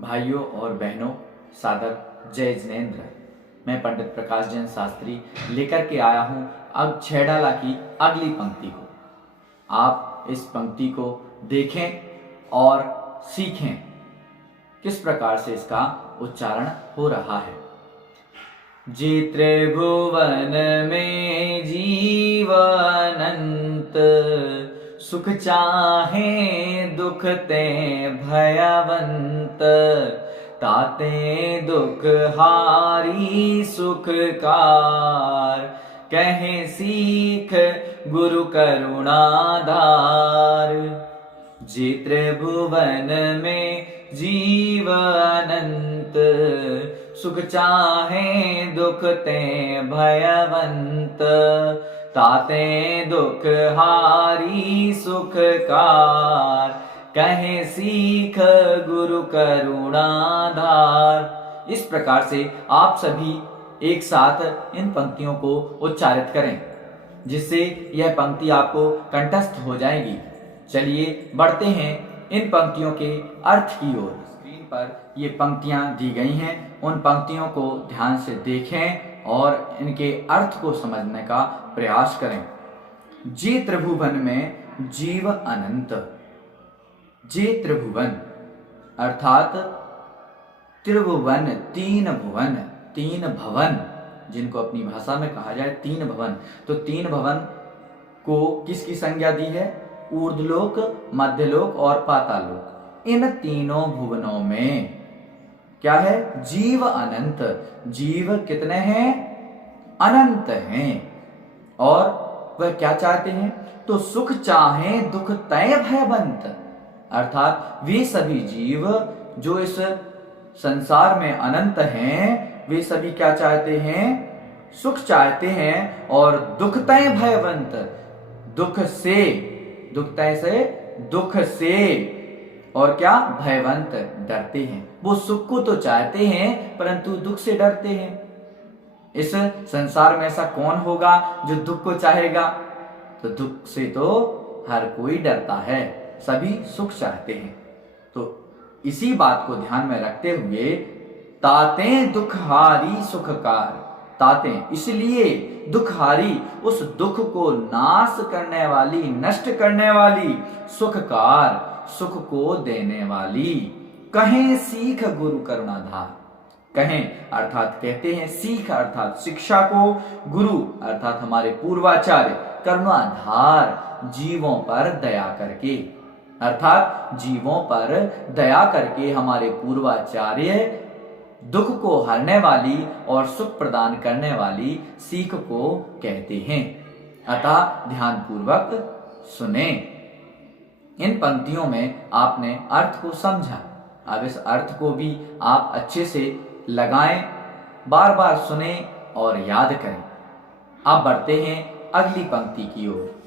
भाइयों और बहनों, सादर जय जिनेंद्र। मैं पंडित प्रकाश जैन शास्त्री लेकर के आया हूँ अब छेड़ाला की अगली पंक्ति को। आप इस पंक्ति को देखें और सीखें किस प्रकार से इसका उच्चारण हो रहा है। जे त्रिभुवन में जीव अनंत, सुख चाहे दुख ते भयवंत, ताते दुख हारी सुखकार, कहे सीख गुरु करुणाधार। जे त्रिभुवन में जीव अनंत, सुख चाहे दुख ते भयवंत, ताते दुख हारी सुखकार, कहे सीख गुरु करुणाधार। इस प्रकार से आप सभी एक साथ इन पंक्तियों को उच्चारित करें, जिससे यह पंक्ति आपको कंठस्थ हो जाएगी। चलिए बढ़ते हैं इन पंक्तियों के अर्थ की ओर। स्क्रीन पर ये पंक्तियां दी गई हैं, उन पंक्तियों को ध्यान से देखें और इनके अर्थ को समझने का प्रयास करें। जे त्रिभुवन में जीव अनंत। जे त्रिभुवन अर्थात त्रिभुवन, तीन भुवन, तीन भवन, जिनको अपनी भाषा में कहा जाए तीन भवन। तो तीन भवन को किसकी संज्ञा दी है? ऊर्ध्वलोक, मध्यलोक और पातालोक। इन तीनों भुवनों में क्या है? जीव अनंत। जीव कितने हैं? अनंत हैं। और वह क्या चाहते हैं? तो सुख चाहे दुख तय भयवंत, अर्थात वे सभी जीव जो इस संसार में अनंत हैं, वे सभी क्या चाहते हैं? सुख चाहते हैं और दुख तय भयवंत, दुख से, दुख तय से, दुख से, और क्या? भयवंत, डरते हैं। वो सुख को तो चाहते हैं परंतु दुख से डरते हैं। इस संसार में ऐसा कौन होगा जो दुख को चाहेगा? तो दुख से तो हर कोई डरता है, सभी सुख चाहते हैं। तो इसी बात को ध्यान में रखते हुए ताते दुखहारी सुखकार, ताते इसलिए दुखहारी, उस दुख को नाश करने वाली, नष्ट करने वाली, सुखकार, सुख को देने वाली, कहें सीख गुरु करुणाधार। कहें अर्थात कहते हैं, सीख अर्थात शिक्षा को, गुरु अर्थात हमारे पूर्वाचार्य, करुणाधार जीवों पर दया करके, अर्थात जीवों पर दया करके हमारे पूर्वाचार्य दुख को हरने वाली और सुख प्रदान करने वाली सीख को कहते हैं। अतः ध्यानपूर्वक सुने। इन पंक्तियों में आपने अर्थ को समझा। अब इस अर्थ को भी आप अच्छे से लगाएं, बार बार सुने और याद करें। अब बढ़ते हैं अगली पंक्ति की ओर।